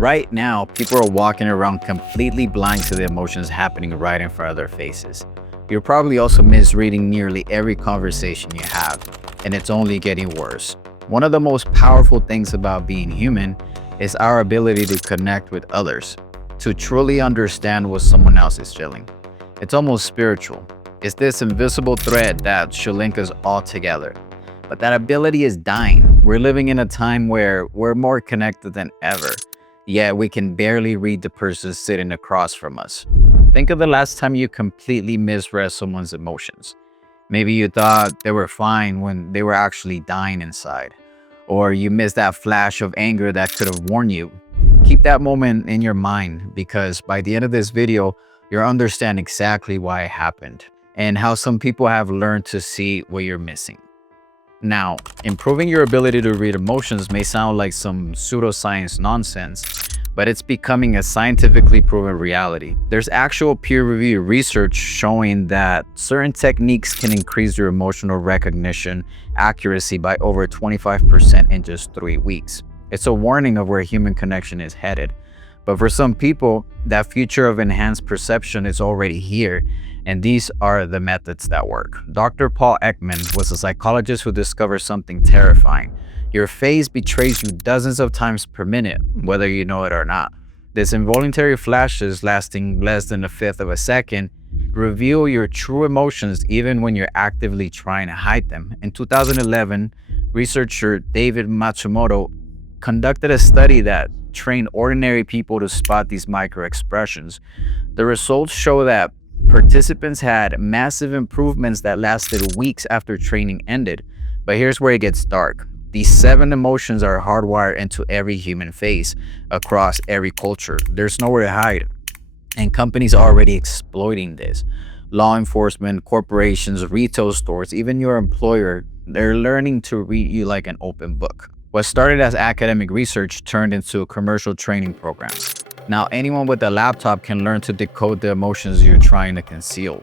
Right now, people are walking around completely blind to the emotions happening right in front of their faces. You're probably also misreading nearly every conversation you have, and it's only getting worse. One of the most powerful things about being human is our ability to connect with others, to truly understand what someone else is feeling. It's almost spiritual. It's this invisible thread that should link us all together. But that ability is dying. We're living in a time where we're more connected than ever, yet we can barely read the person sitting across from us. Think of the last time you completely misread someone's emotions. Maybe you thought they were fine when they were actually dying inside. Or you missed that flash of anger that could have warned you. Keep that moment in your mind, because by the end of this video, you'll understand exactly why it happened and how some people have learned to see what you're missing. Now, improving your ability to read emotions may sound like some pseudoscience nonsense, but it's becoming a scientifically proven reality. There's actual peer-reviewed research showing that certain techniques can increase your emotional recognition accuracy by over 25% in just 3 weeks. It's a warning of where human connection is headed. But for some people, that future of enhanced perception is already here, and these are the methods that work. Dr. Paul Ekman was a psychologist who discovered something terrifying. Your face betrays you dozens of times per minute, whether you know it or not. These involuntary flashes lasting less than 1/5 of a second reveal your true emotions even when you're actively trying to hide them. In 2011, researcher David Matsumoto conducted a study that trained ordinary people to spot these microexpressions. The results show that participants had massive improvements that lasted weeks after training ended. But here's where it gets dark. These 7 emotions are hardwired into every human face across every culture. There's nowhere to hide. And companies are already exploiting this. Law enforcement, corporations, retail stores, even your employer, they're learning to read you like an open book. What started as academic research turned into commercial training programs. Now anyone with a laptop can learn to decode the emotions you're trying to conceal.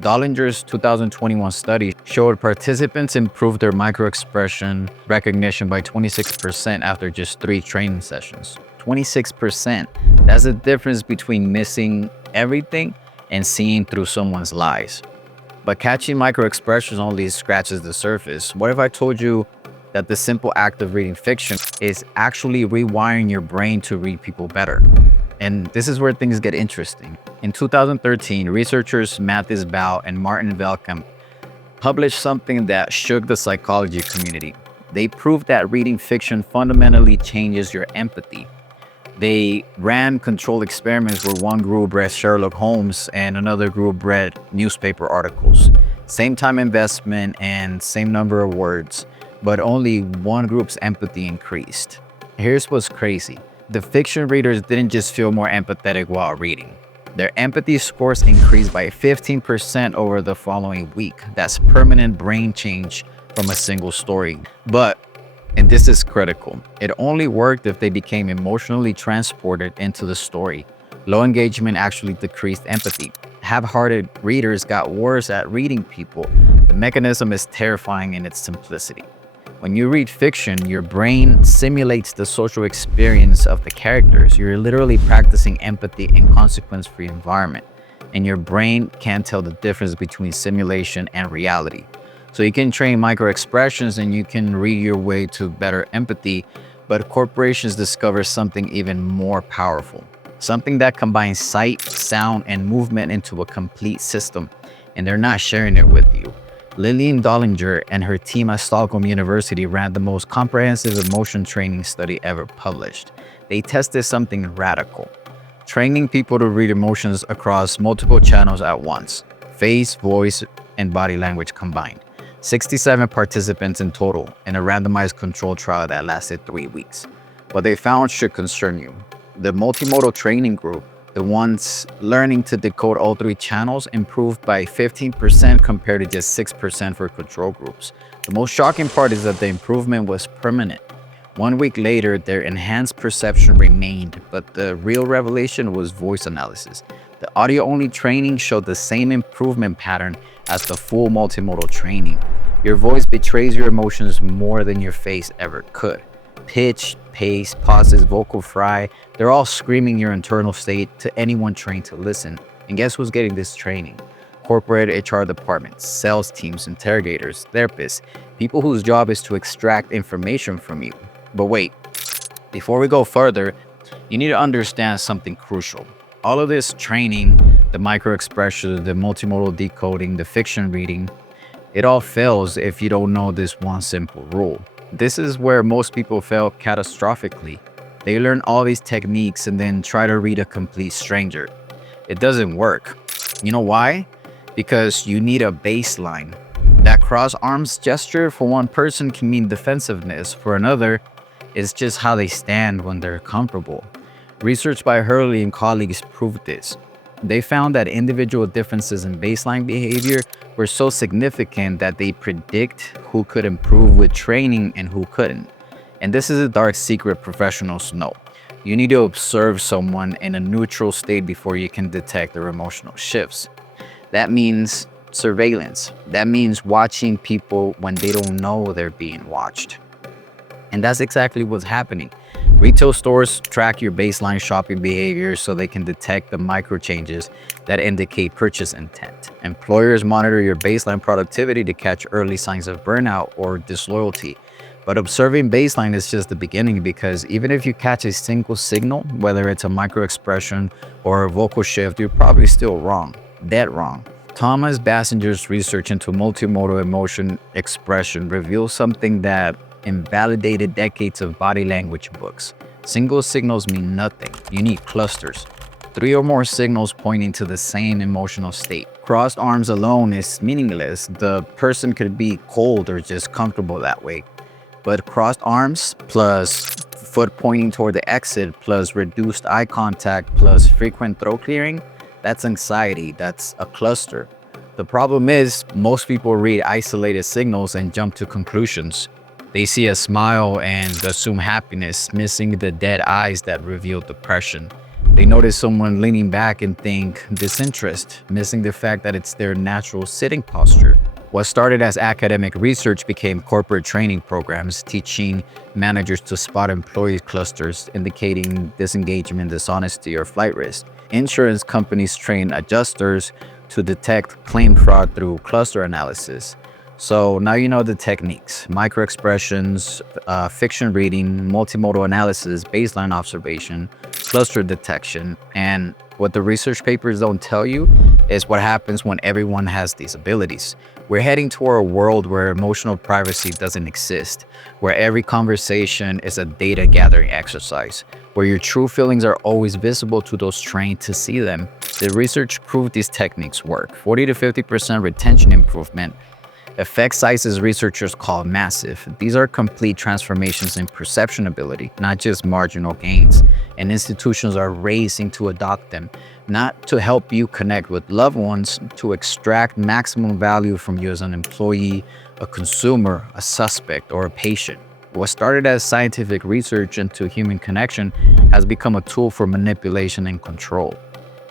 Dollinger's 2021 study showed participants improved their microexpression recognition by 26% after just 3 training sessions. 26%. That's the difference between missing everything and seeing through someone's lies. But catching microexpressions only scratches the surface. What if I told you that the simple act of reading fiction is actually rewiring your brain to read people better? And this is where things get interesting. In 2013, researchers Mathis Bao and Martin Velkamp published something that shook the psychology community. They proved that reading fiction fundamentally changes your empathy. They ran controlled experiments where one group read Sherlock Holmes and another group read newspaper articles. Same time investment and same number of words, but only one group's empathy increased. Here's what's crazy. The fiction readers didn't just feel more empathetic while reading. Their empathy scores increased by 15% over the following week. That's permanent brain change from a single story. But, and this is critical, it only worked if they became emotionally transported into the story. Low engagement actually decreased empathy. Half-hearted readers got worse at reading people. The mechanism is terrifying in its simplicity. When you read fiction, your brain simulates the social experience of the characters. You're literally practicing empathy in consequence-free environment, and your brain can't tell the difference between simulation and reality. So you can train microexpressions and you can read your way to better empathy, but corporations discover something even more powerful. Something that combines sight, sound, and movement into a complete system, and they're not sharing it with you. Lillian Dollinger and her team at Stockholm University ran the most comprehensive emotion training study ever published. They tested something radical, training people to read emotions across multiple channels at once, face, voice, and body language combined. 67 participants in total in a randomized controlled trial that lasted 3 weeks. What they found should concern you. The multimodal training group, the ones learning to decode all 3 channels, improved by 15% compared to just 6% for control groups. The most shocking part is that the improvement was permanent. 1 week later, their enhanced perception remained, but the real revelation was voice analysis. The audio-only training showed the same improvement pattern as the full multimodal training. Your voice betrays your emotions more than your face ever could. Pitch, pace, pauses, vocal fry. They're all screaming your internal state to anyone trained to listen. And guess who's getting this training? Corporate HR departments, sales teams, interrogators, therapists, people whose job is to extract information from you. But wait, before we go further, you need to understand something crucial. All of this training, the microexpressions, the multimodal decoding, the fiction reading, it all fails if you don't know this one simple rule. This is where most people fail catastrophically. They learn all these techniques and then try to read a complete stranger. It doesn't work. You know why? Because you need a baseline. That cross arms gesture for one person can mean defensiveness, for another, it's just how they stand when they're comfortable. Research by Hurley and colleagues proved this. They found that individual differences in baseline behavior were so significant that they predict who could improve with training and who couldn't. And this is a dark secret professionals know. You need to observe someone in a neutral state before you can detect their emotional shifts. That means surveillance. That means watching people when they don't know they're being watched. And that's exactly what's happening. Retail stores track your baseline shopping behavior so they can detect the micro changes that indicate purchase intent. Employers monitor your baseline productivity to catch early signs of burnout or disloyalty. But observing baseline is just the beginning, because even if you catch a single signal, whether it's a micro expression or a vocal shift, you're probably still wrong, dead wrong. Thomas Bassinger's research into multimodal emotion expression reveals something that invalidated decades of body language books. Single signals mean nothing. You need clusters. 3 or more signals pointing to the same emotional state. Crossed arms alone is meaningless. The person could be cold or just comfortable that way. But crossed arms plus foot pointing toward the exit plus reduced eye contact plus frequent throat clearing, that's anxiety. That's a cluster. The problem is most people read isolated signals and jump to conclusions. They see a smile and assume happiness, missing the dead eyes that reveal depression. They notice someone leaning back and think disinterest, missing the fact that it's their natural sitting posture. What started as academic research became corporate training programs, teaching managers to spot employee clusters, indicating disengagement, dishonesty, or flight risk. Insurance companies train adjusters to detect claim fraud through cluster analysis. So now you know the techniques: microexpressions, fiction reading, multimodal analysis, baseline observation, cluster detection. And what the research papers don't tell you is what happens when everyone has these abilities. We're heading toward a world where emotional privacy doesn't exist, where every conversation is a data gathering exercise, where your true feelings are always visible to those trained to see them. The research proved these techniques work. 40 to 50% retention improvement. Effect sizes researchers call massive. These are complete transformations in perception ability, not just marginal gains. And institutions are racing to adopt them, not to help you connect with loved ones, to extract maximum value from you as an employee, a consumer, a suspect, or a patient. What started as scientific research into human connection has become a tool for manipulation and control.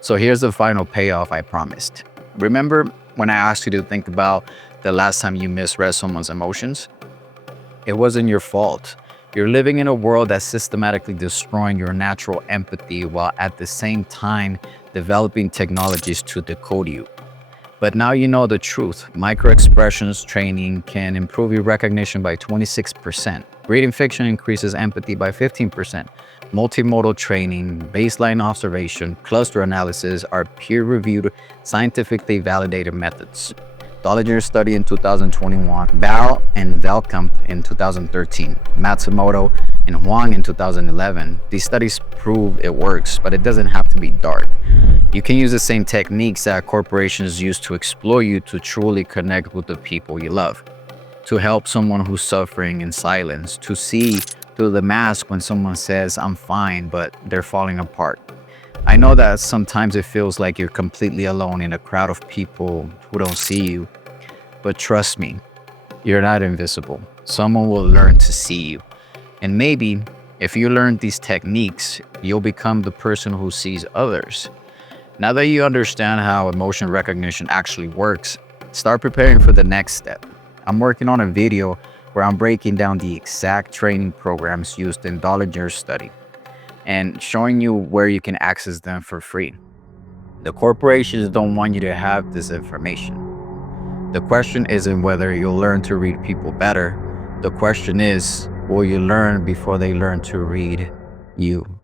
So here's the final payoff I promised. Remember when I asked you to think about the last time you misread someone's emotions? It wasn't your fault. You're living in a world that's systematically destroying your natural empathy while at the same time developing technologies to decode you. But now you know the truth. Microexpressions training can improve your recognition by 26%. Reading fiction increases empathy by 15%. Multimodal training, baseline observation, cluster analysis are peer-reviewed, scientifically validated methods. Dollinger study in 2021, Bao and Velkamp in 2013, Matsumoto and Huang in 2011. These studies prove it works, but it doesn't have to be dark. You can use the same techniques that corporations use to exploit you to truly connect with the people you love, to help someone who's suffering in silence, to see through the mask when someone says, "I'm fine," but they're falling apart. I know that sometimes it feels like you're completely alone in a crowd of people who don't see you, but trust me, you're not invisible. Someone will learn to see you. And maybe if you learn these techniques, you'll become the person who sees others. Now that you understand how emotion recognition actually works, start preparing for the next step. I'm working on a video where I'm breaking down the exact training programs used in Dollinger's study and showing you where you can access them for free. The corporations don't want you to have this information. The question isn't whether you'll learn to read people better. The question is, will you learn before they learn to read you?